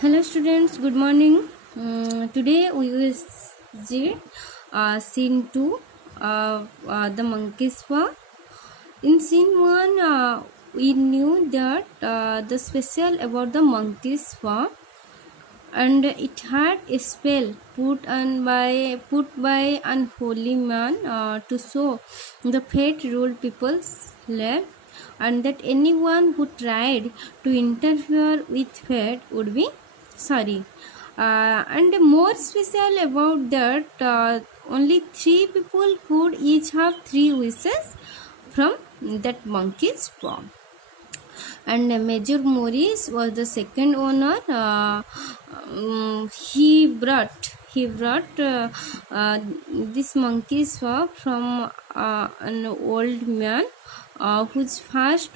Hello students, good morning. Today we will see scene 2 of the monkey's paw. In scene 1, we knew that the special about the monkey's paw, and it had a spell put by an holy man to show the fate ruled people's life, and that anyone who tried to interfere with fate would be sorry. And more special about that, only three people could each have three wishes from that monkey's paw. And Major Morris was the second owner. He brought this monkey's paw from an old man whose first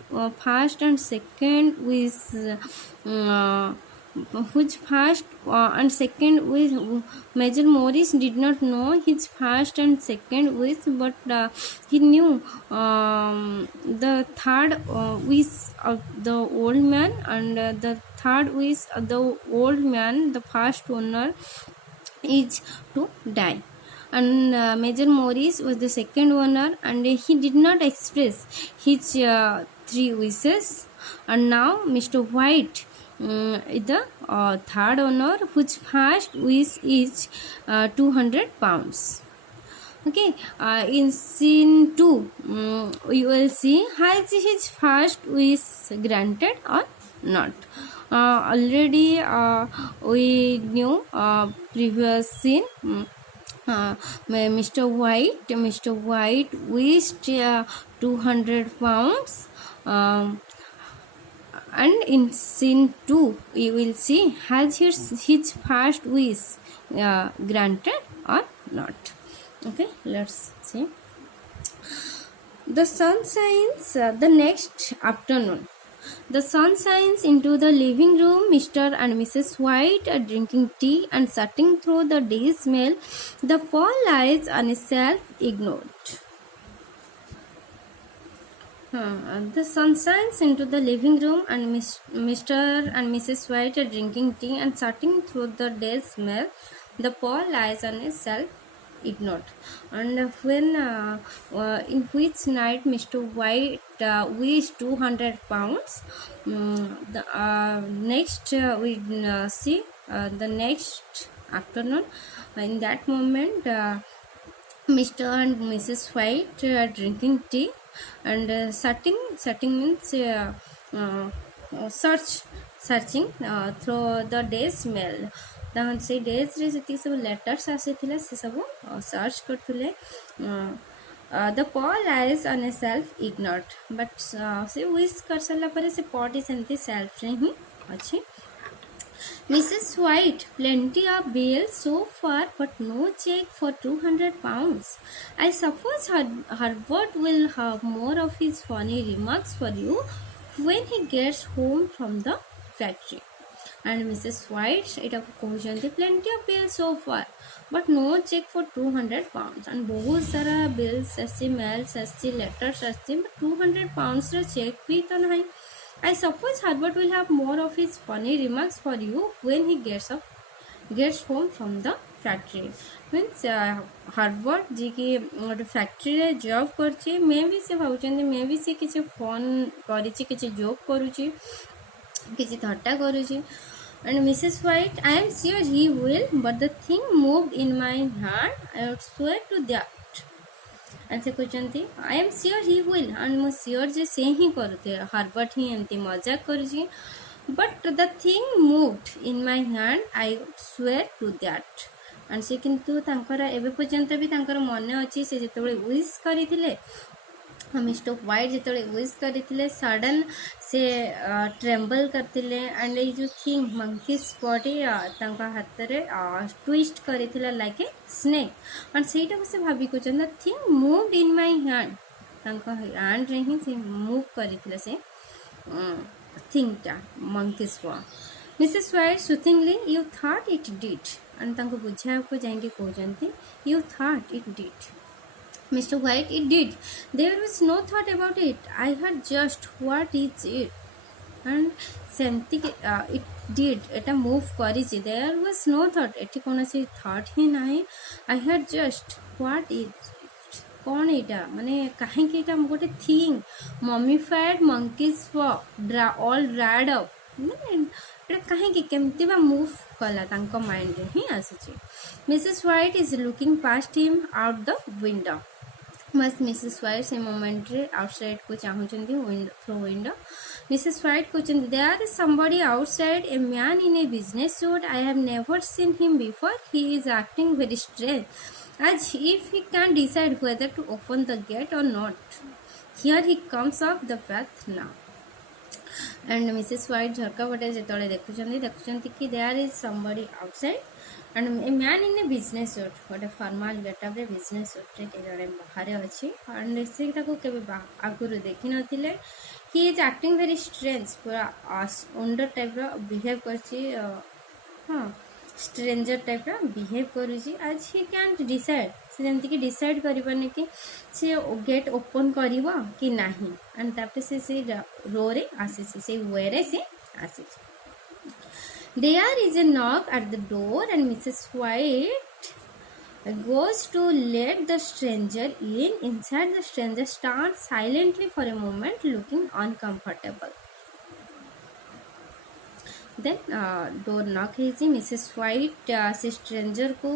and second with which first and second wish. Major Morris did not know his first and second wish, but he knew the third wish of the old man, and the third wish of the old man, the first owner, is to die. And Major Morris was the second owner, and he did not express his three wishes. And now Mr. White is the third owner, whose first wish is 200 pounds. Okay, in scene 2, we will see has his first wish granted or not. Already we knew previous scene. Mr. White wished 200 pounds. And in scene 2, we will see has his first wish granted or not. Okay, let's see. The sun shines the next afternoon. The sun shines into the living room. Mr. and Mrs. White are drinking tea and sitting through the day's mail. The paw lies on a shelf, ignored. The sun shines into the living room, and Mr. and Mrs. White are drinking tea and sorting through the day's mail. The paw lies on a shelf, ignored. And when in which night Mr. White wished 200 pounds, the next we see the next afternoon. In that moment, Mr. and Mrs. White are drinking tea and searching means searching through the day's mail. से डेज्रे जी सब letters आसीथिले से सब search करथुले. The पॉ lies on A self ignored, but से wish कर सारा पर से पॉट सेमती सेल्फ रे ही अछि. Mrs. White, plenty of bills so far, but no check for 200 pounds. I suppose Herbert will have more of his funny remarks for you when he gets home from the factory. And Mrs. White, it कहते plenty of bills so far, but no check for 200 pounds. And बहुत सारा bills ऐसे mails ऐसे letters ऐसे, but 200 pounds रा check भी तो नहीं. I suppose Herbert will have more of his funny remarks for you when he gets home from the factory. Means Herbert जी की factory रे job करची, मैं भी से भावुचंदी, मैं भी से किसी फन करिची, किसी joke करूची, किसी थट्टा करूची. And Mrs. White, I am sure he will, but the thing moved in my hand. I would swear to that. And से कहते I am sure he will, and मु sure जे से ही करते Herbert ही एमती मजाक करूची, but the thing moved in my hand. I would swear to that. And से किंतु तांकर एबे पर्यंत भी तांकर मन अछि से जेतबे विश करिथिले, मिस्टर व्हाइट जिते विश करते सडन से ट्रेम्बल करते. एंड ये जो थिंग मंकी स्पॉटी हाथ में ट्विस्ट करते लाइक ए स्नेक. एंड से से भाभी कहते thing moved in my hand, hand रे ही से मूव करते से थिंगटा monkey's paw. Mrs White soothingly, you thought it did. And बुझा को जाएंगे कहते you thought it did. Mr. White, it did. There was no thought about it. I heard just what is it. And it did Etah move करिछि there was no thought एठी कोनोसी thought ही नाही I had just what is कौन एटा माने काहे कि एटा गोटे thing mummified monkey's paw all dried up एटा काहे कि केमती बा मूव कला तांको माइंड रे ही आसीछि Mrs White is looking past him out the window बस मिसेस व्हाइट से मोमेंट रे आउटसाइड को चाहूचंदी थ्रू विंडो मिसेस व्हाइट कहते there is somebody outside a man in a business suit I have never seen him before he is acting very strange as if he can decide whether to open the gate or not here he comes up the path now and Mrs. White झरका बटे जेतले देखुचंदी कि there is somebody outside and a man in a business suit गोटे formal getup रे business suit रे के जड़े बाहर अछि and से ताको केबे आगुरु देखि नथिले he is acting very strange पूरा अंडर टाइप रो बिहेव करछि हां स्ट्रेंजर टाइप रो बिहेव करूछि आज ही कैन डिसाइड से जेमति कि डिसाइड करिबने कि से गेट ओपन करिवो कि नाही एंड तापर से रो रे आसी से वे रे से आसी there is a knock at the door and Mrs. White goes to let the stranger in inside the stranger stands silently for a moment looking uncomfortable then door knock है मिसेस व्हाइट से stranger को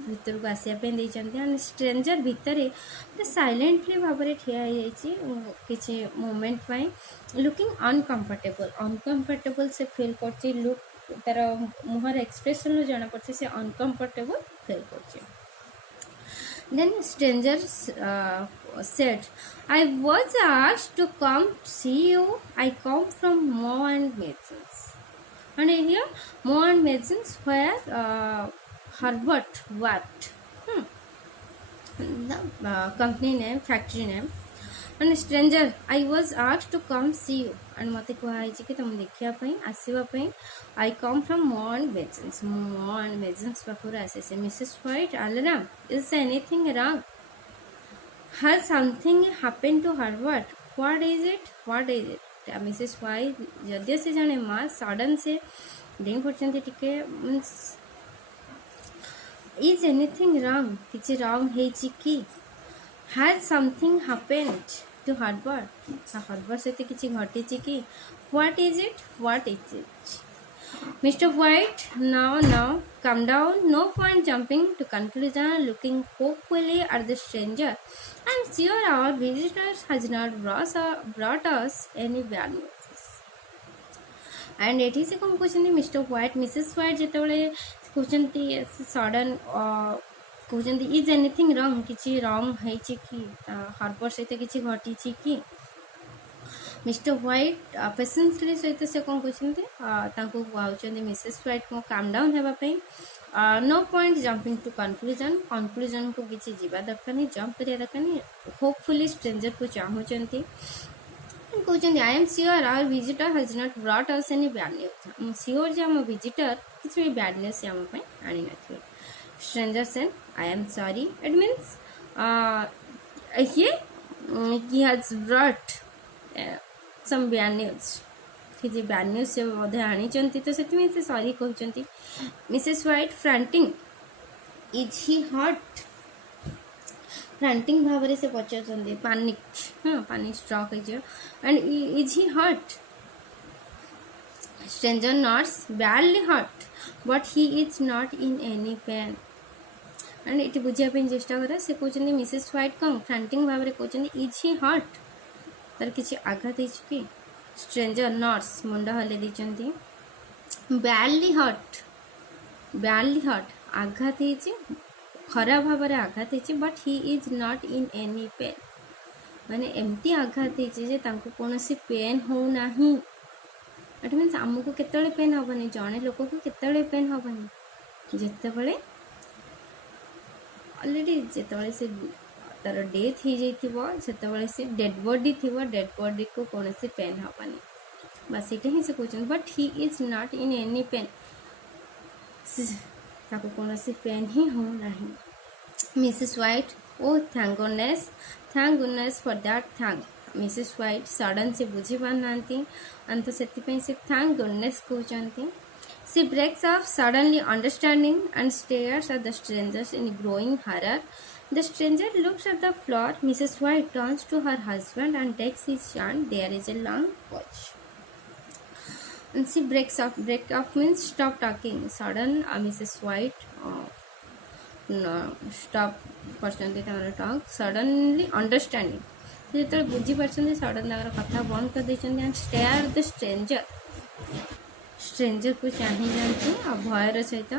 भीतर को आसिया पे दे चंती and stranger भीतर silently भाव में ठिया किछि मोमेंट पाई लुकिंग अनकंफर्टेबल से फील करछि लुक तार मुहर एक्सप्रेशन जाना पड़छि से अनकंफर्टेबल फील करछि then stranger said I was asked to come see you I come from Moe and Masons and here Moe and Masons where Herbert worked the company name factory name and stranger I was asked to come see you and मते कहै कि तुम देखिया पई आसीबा पई I come from Moe and Masons पाखुर आसे से Mrs. White alarm is anything wrong has something happened to Herbert what is it Mrs. White जदि से जाने मां सडन से डेंग पड़चंती टिके मींस is anything wrong किछि रॉन्ग हेछि कि has something happened to Herbert से किछि घटिछि कि what is it Mr. White now calm down no point jumping to conclusion looking hopefully at the stranger I'm sure our visitors has not brought us any bad news and एठी से कौन कहछन्ती Mr White Mrs White जेतबेले कहछन्ती sudden कहते is anything wrong किसी रंग है कि हर्बर सहित किसी घटी कि मिस्टर व्हाइट पेशेंसली सहित से कौन कहते मिसेस व्हाइट को काम डाउन होगापी no point jumping to conclusion को किसी जीवा दरकार नहीं जंप करिया दरकार नहीं होपफुली स्ट्रेंजर को चाहूँगी कहते I am sure our visitor has not brought us any bad news sure जे आम विजिटर किसी भी बैड न्यूज आम आनी न stranger said I am sorry it means he has brought some bad news किसी बैड न्यूज से बोधे आनी तो से से सॉरी कहते Mrs white fronting is he hot fronting भाव से पचार पानिक stroke and is he hot stranger nods badly hot but he is not in any pain and it बुझिया चेष्टा करा से कहते मिसेस व्हाइट कम फ्रंटिंग भाव में कहते इज ही हॉट तार किसी आघात कि स्ट्रेंजर नर्स मुंड हल्ले देती बैडली हॉट आघात खराब भाव में आघात but he is not in any pain माने एमती आघात कौन पेन होना इट मीन्स आमको केतले पेन हेनी जड़े लोक को केतले पेन हेनी जितेबले अलरेडी जिते से तार डेथ हो जाते से डेड बॉडी थी डेड बॉडी को कौन पेन हेनी बस ये ही से कहते but he is not in any pain कौन पेन ही होना Mrs White oh thank goodness for that Mrs White sudden से बुझी पारनांती एंड तो सेति से थैंक गुडनेस कहते। She breaks up, suddenly understanding, and stares at the strangers in growing horror. The stranger looks at the floor. Mrs. White turns to her husband and takes his hand. There is a long pause. And she breaks up. Break up means stop talking. Sudden, Mrs. White no, stop personally talk. Suddenly understanding. ଯେତେବେଳେ ବୁଝିପାରୁଛନ୍ତି ସଡ଼ନ ତାଙ୍କର କଥା ବନ୍ଦ କରିଦେଇଛନ୍ତି and stare at the stranger. Stranger को चाही जाती और भयर सहित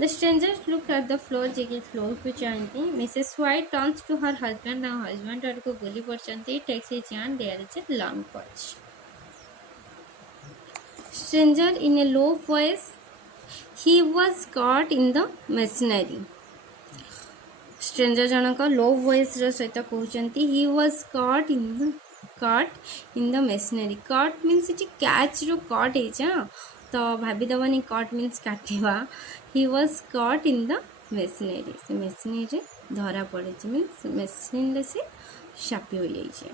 the stranger look at the floor जे फ्लोर को चाहती। Mrs White turns to her husband husband आड़ को बुली पड़ती takes his hand there is a long pause. Stranger in a low voice he was caught in the machinery. Stranger जनक low voice सहित कहते he was caught in the machinery. Caught means ये catch रो caught है तो भाविदबनी caught means काटिवा। He was caught in the machinery से मशीनरी धरा पड़े मीन्स मशीन से चापी हो जाए।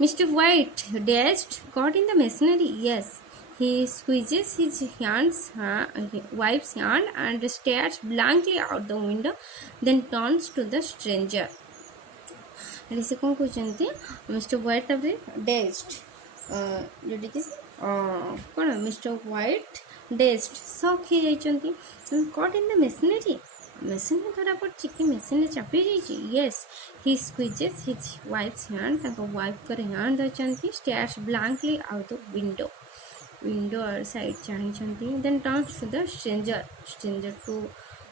Mr White dashed caught in the machinery yes. He squeezes his wife's hand and stares blankly out the window, then turns to the stranger. से कौन कहते मिस्टर व्हाइट डेस्ड जोटा कि कौन मिस्टर व्हाइट डेस्ड सक हो जाती caught in the machinery machine धरा पड़ी कि मेसीन चापी येस। He squeezes his wife's hand wife hand अच्छी stares blankly out the window window side चाहती then turns to the stranger को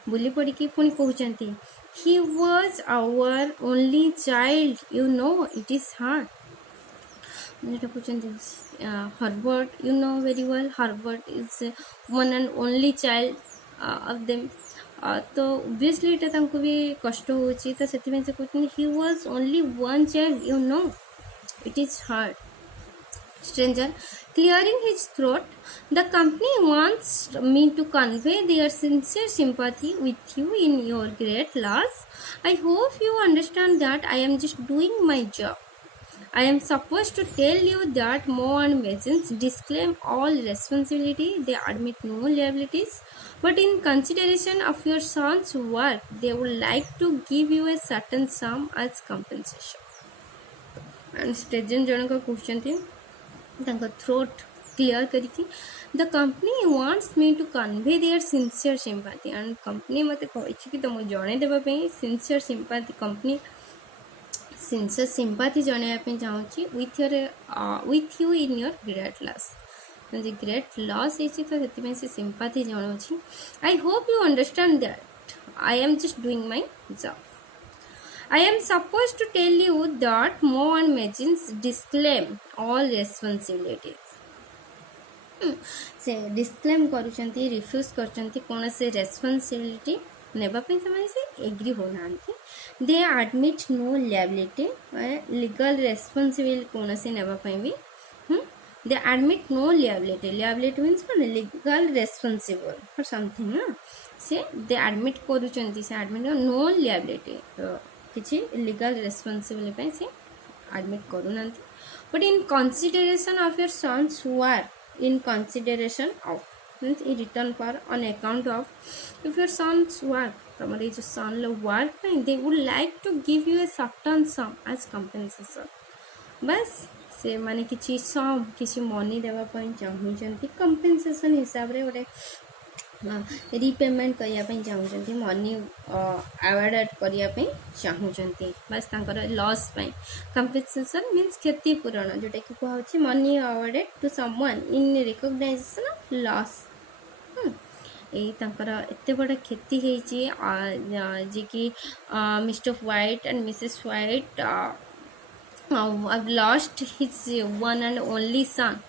बुली पड़ी पुणी कहते he was our only child you know it is hard। Herbert you know very well Herbert is one and only child of them तो obviously এটা ତାଙ୍କୁ ବି କଷ୍ଟ ହେଉଛି ତ ସେଥିପାଇଁ ସେ କହୁଛନ୍ତି he was only one child you know it is hard। Stranger clearing his throat, the company wants me to convey their sincere sympathy with you in your great loss. I hope you understand that I am just doing my job. I am supposed to tell you that Mo and Masons disclaim all responsibility. They admit no liabilities. But in consideration of your son's work, they would like to give you a certain sum as compensation. And Stranger जनक कहते throat clear करके the company wants me to convey their sincere sympathy and company मत कही तुम जन देवाई sincere sympathy company sincere sympathy जनवाई चाहूँगी with you in your great loss great loss होती से सिंपाथी जनाऊँ। I hope you understand that I am just doing my job. I am supposed to tell you that Mo and Masons disclaim all responsibilities. से disclaim करुचंती refuse करचंती कौन से responsibility नेबा पे समय से एग्री हो नांती। They admit no liability legal responsibility कौन से नेबा पे भी They admit no liability. Liability means legal responsible for something ना से they admit करुचंती से admit no liability किसी लीगल रेस्पॉन्सिबिलिटी से एडमिट करूना। But in consideration of your son's work in consideration of means in return for on account of if your son's work तुम जो son work they would like to give you a certain sum as compensation बस से माने किसी सम किसी money देवाई चाहूँगी compensation हिसाब से गोटे रिपेमेंट करने चाहूँगी मनी अवार्ड करने चाहूँगी बस लॉस कंपेनसेशन मीन्स क्षतिपूरण जोटा कि कहुच्छे money awarded to someone in recognition of loss. एत बड़ा क्षति जी कि Mr White and Mrs White lost his one and only son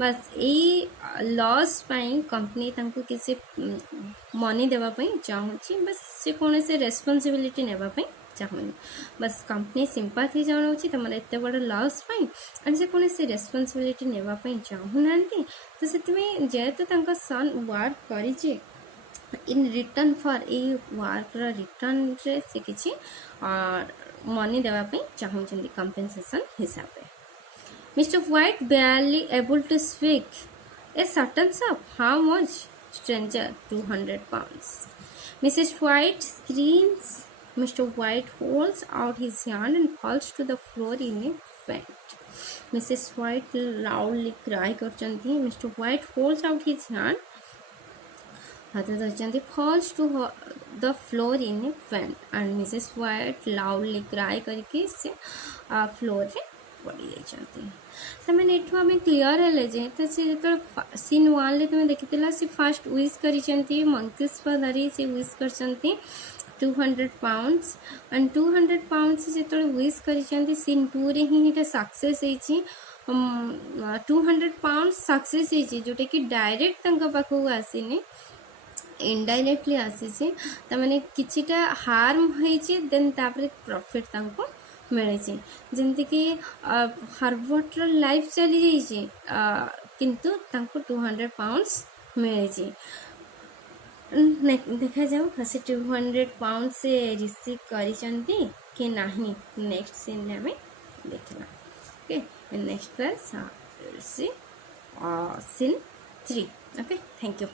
बस यही लॉस कंपनी किसी मनी देवाई चाहूँगी बस से कौन से रेस्पॉन्सिबिलिटी नेबाई चाहूँगी बस कंपनी सिंपाथी जनाऊँगी तुम एत बड़ लॉस एंड से कौन से रेस्पॉन्सिबिलिटी नेबाई चाहूना तो से जेहेतु सन वर्क कर इन रिटर्न फॉर ये वर्क रिटर्न से किसी मनी देवाई चाहूँ कंपेनसेशन हिसाब से Mr. White barely able to speak. A certain shop. How much? Stranger, 200 pounds. Mrs. White screams. Mr. White holds out his hand and falls to the floor in a faint. Mrs. White loudly cry करचंती. Mr. White holds out his hand. हाथ धरचंती falls to the floor in a faint. And Mrs. White loudly cry करके से floor रे पड़ी जाइछंती तमें एठू हमें clear हेले जे तो से जो सीन 1 ले तुम देखितिला से फास्ट विश करिसंती मंकीस पर धरी से विश करसंती 200 पाउंड्स एंड 200 पाउंड्स से जो विश करिसंती सीन 2 रे ही एटा सक्सेस हेची 200 पाउंड्स सक्सेस हेची जोटे कि डायरेक्ट तंका पाखु आसीने इनडायरेक्टली आसी तमाने किछिटा हार्म होईची देन तापर प्रॉफिट तांको मिले जमती कि हार्वर्टर लाइफ चली जाइए किंतु तांको 200 पाउंड्स मिले देखा जाऊ से 200 पाउंड से रिसीव करिसंती कि नहीं नेक्स्ट सीन में हमें देखना okay next class scene 3 okay thank you.